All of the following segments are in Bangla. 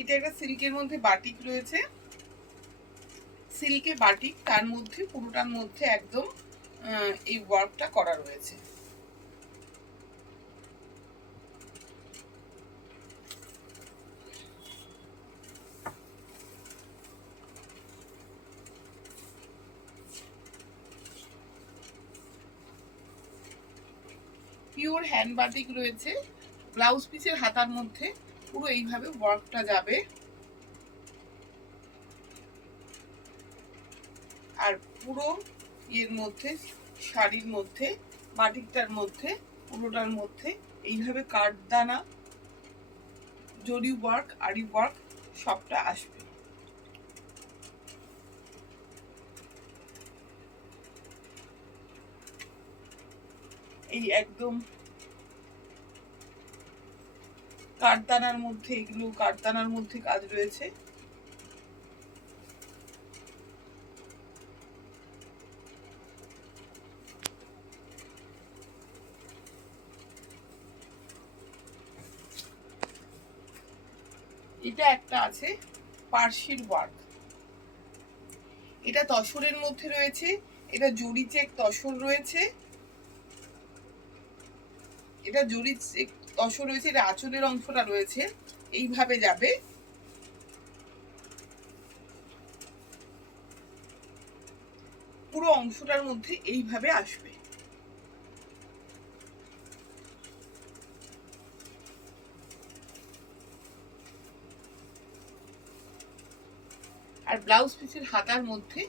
এটা একটা সিল্কের মধ্যে বাটিক রয়েছে, সিল্কে বাটিক, তার মধ্যে পুরোটার মধ্যে একদম এই ওয়ার্কটা করা রয়েছে। পিওর হ্যান্ড বাটিক রয়েছে। ব্লাউজ পিসের হাতার মধ্যে পুরো এইভাবে ওয়ার্কটা যাবে, আর পুরো এর মধ্যে শাড়ির মধ্যে বাটিকটার মধ্যে পুরোটার মধ্যে এইভাবে কাঠদানা, জরি ওয়ার্ক, আরি ওয়ার্ক সবটা আসবে। এই একদম কাঠদানার মধ্যে, এগুলো কাঠদানার মধ্যে কাজ রয়েছে। এটা একটা আছে পার্সির ওয়ার্ক, এটা তসরের মধ্যে রয়েছে, এটা জরি চেক তসর রয়েছে, এটা জরি চেক তসর রয়েছে, এটা আঁচলের অংশটা রয়েছে, এইভাবে যাবে। পুরো অংশটার মধ্যে এইভাবে আসবে। আর ব্লাউজ পিসের হাতার মধ্যে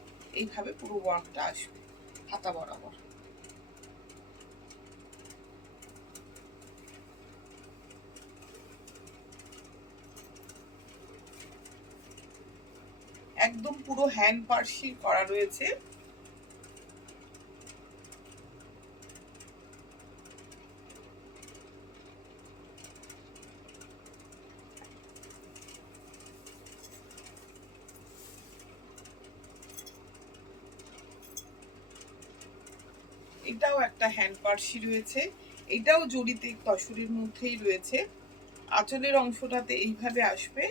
এইভাবে পুরো ওয়ার্কটা আসবে হাতা বরাবর। একদম পুরো হ্যান্ড পার্সি করা রয়েছে। এটাও একটা হ্যান্ড পার্সি রয়েছে, এটাও জড়িতে তসরের মধ্যেই রয়েছে। আঁচলের অংশটাতে এইভাবে আসবে।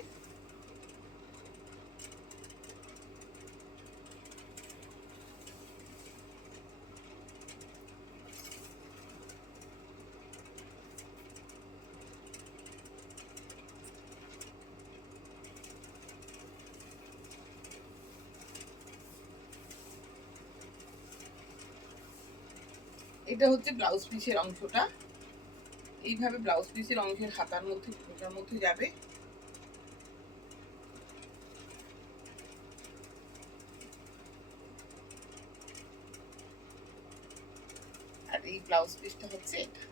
এটা হচ্ছে ব্লাউজ পিসের অংশটা, এইভাবে ব্লাউজ পিসের অংশের হাতার মধ্যে ওটার মধ্যে যাবে। আর এই ব্লাউজ পিসটা হচ্ছে এটা।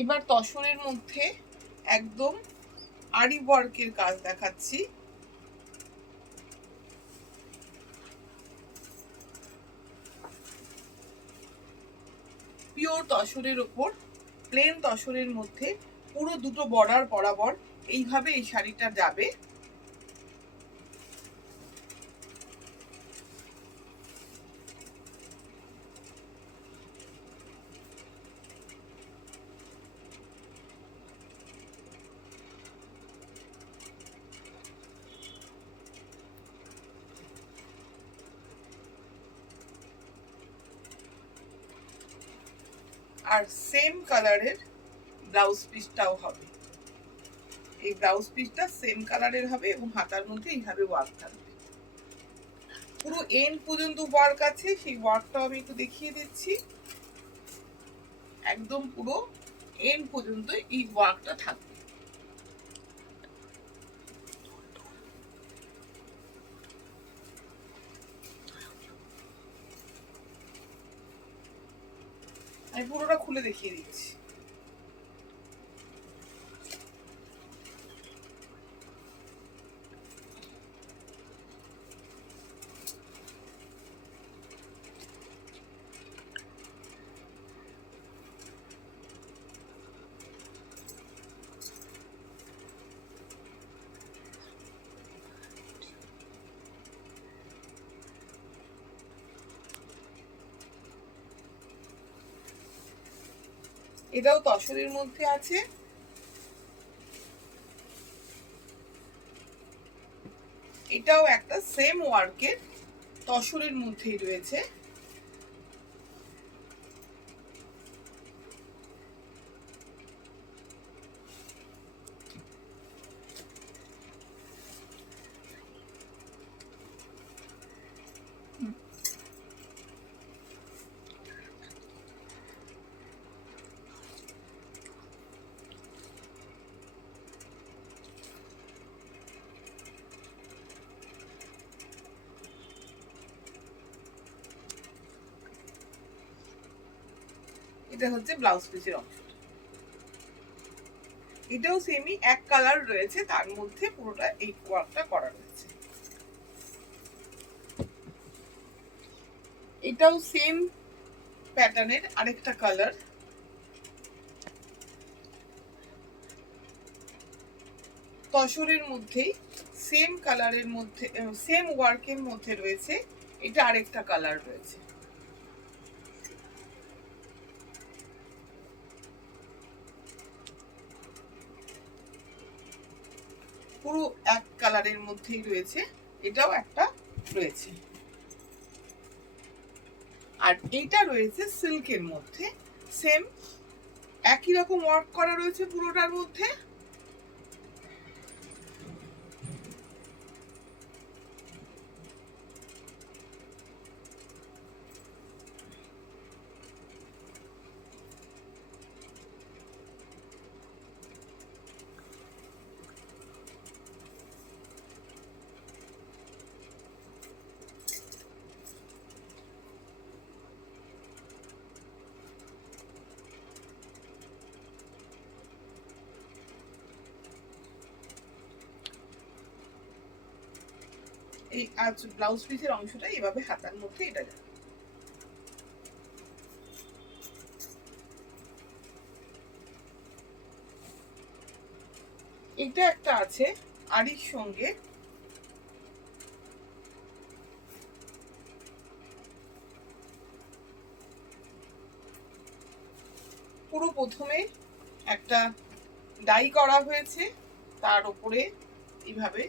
এবার তসরের মধ্যে একদম আরি ওয়ার্কের কাজ দেখাচ্ছি। পিওর তসরের ওপর প্লেন তসরের মধ্যে পুরো দুটো বর্ডার বরাবর এইভাবে এই শাড়িটা যাবে। আর সেম কালারের ব্লাউজ পিসটাও হবে, এই ব্লাউজ পিসটা সেম কালারের হবে এবং হাতার মধ্যে এইভাবে ওয়ার্ক থাকবে। পুরো এন্ড পর্যন্ত ওয়ার্ক আছে, সেই ওয়ার্কটাও আমি একটু দেখিয়ে দিচ্ছি। একদম পুরো এন্ড পর্যন্ত এই ওয়ার্কটা থাকবে। আমি পুরোটা খুলে দেখিয়ে দিচ্ছি। এটাও তসরের মধ্যে আছে। এটাও একটা সেম ওয়ার্কের তসরের মধ্যেই রয়েছে। এটা হচ্ছে ব্লাউজ পিসের অংশ। এটাও সেমই এক কালার রয়েছে, তার মধ্যে পুরোটা এই ওয়ার্কটা করা রয়েছে। এটাও সেম প্যাটার্নের আরেকটা কালার। তসরের মধ্যেই সেম কালারের মধ্যে সেম ওয়ার্কের মধ্যে রয়েছে। এটা আরেকটা কালার রয়েছে। পুরো এক কালারের মধ্যেই রয়েছে। এটাও একটা রয়েছে। আর এইটা রয়েছে সিল্কের মধ্যে, সেম একই রকম ওয়ার্ক করা রয়েছে পুরোটার মধ্যে। এই আজ ব্লাউজ পিসের অংশটা এইভাবে হাতার মধ্যে এটা যাবে। এটা একটা আছে আড়ির সঙ্গে, পুরো প্রথমে একটা ডাই করা হয়েছে, তার উপরে এইভাবে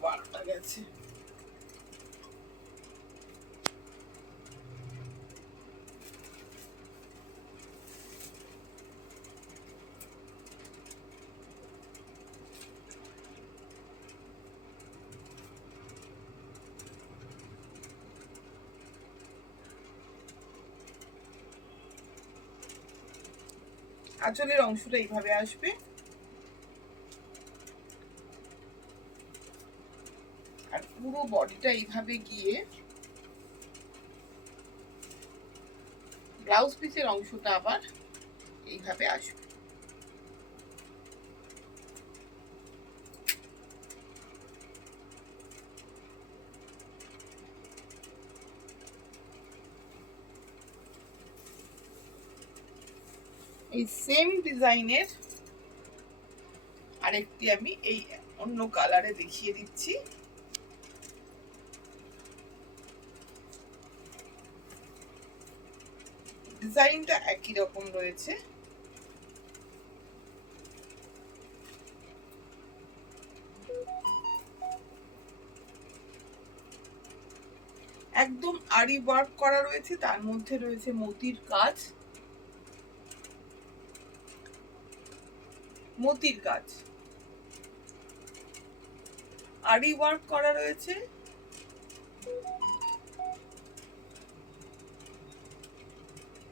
ওয়ার্কটা গেছে। আঁচলের অংশটা এইভাবে আসবে। আর পুরো বডিটা এইভাবে গিয়ে ব্লাউজ পিসের অংশটা আবার এইভাবে আসবে। এই সেম ডিজাইনের আরেকটি আমি এই অন্য কালারে দেখিয়ে দিচ্ছি। ডিজাইনটা একই রকম রয়েছে। একদম আরি ওয়ার্ক করা রয়েছে, তার মধ্যে রয়েছে মতির কাজ। মতির কাজ আরি ওয়ার্ক করা রয়েছে।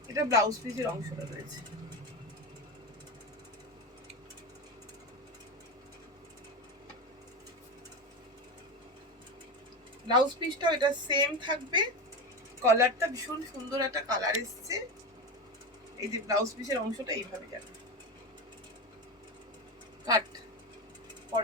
এটা ব্লাউজ পিসের অংশটা রয়েছে। ব্লাউজ পিসটাও এটা সেম থাকবে। কালারটা ভীষণ সুন্দর একটা কালার এসছে। এই যে ব্লাউজ পিসের অংশটা এইভাবে যাবে।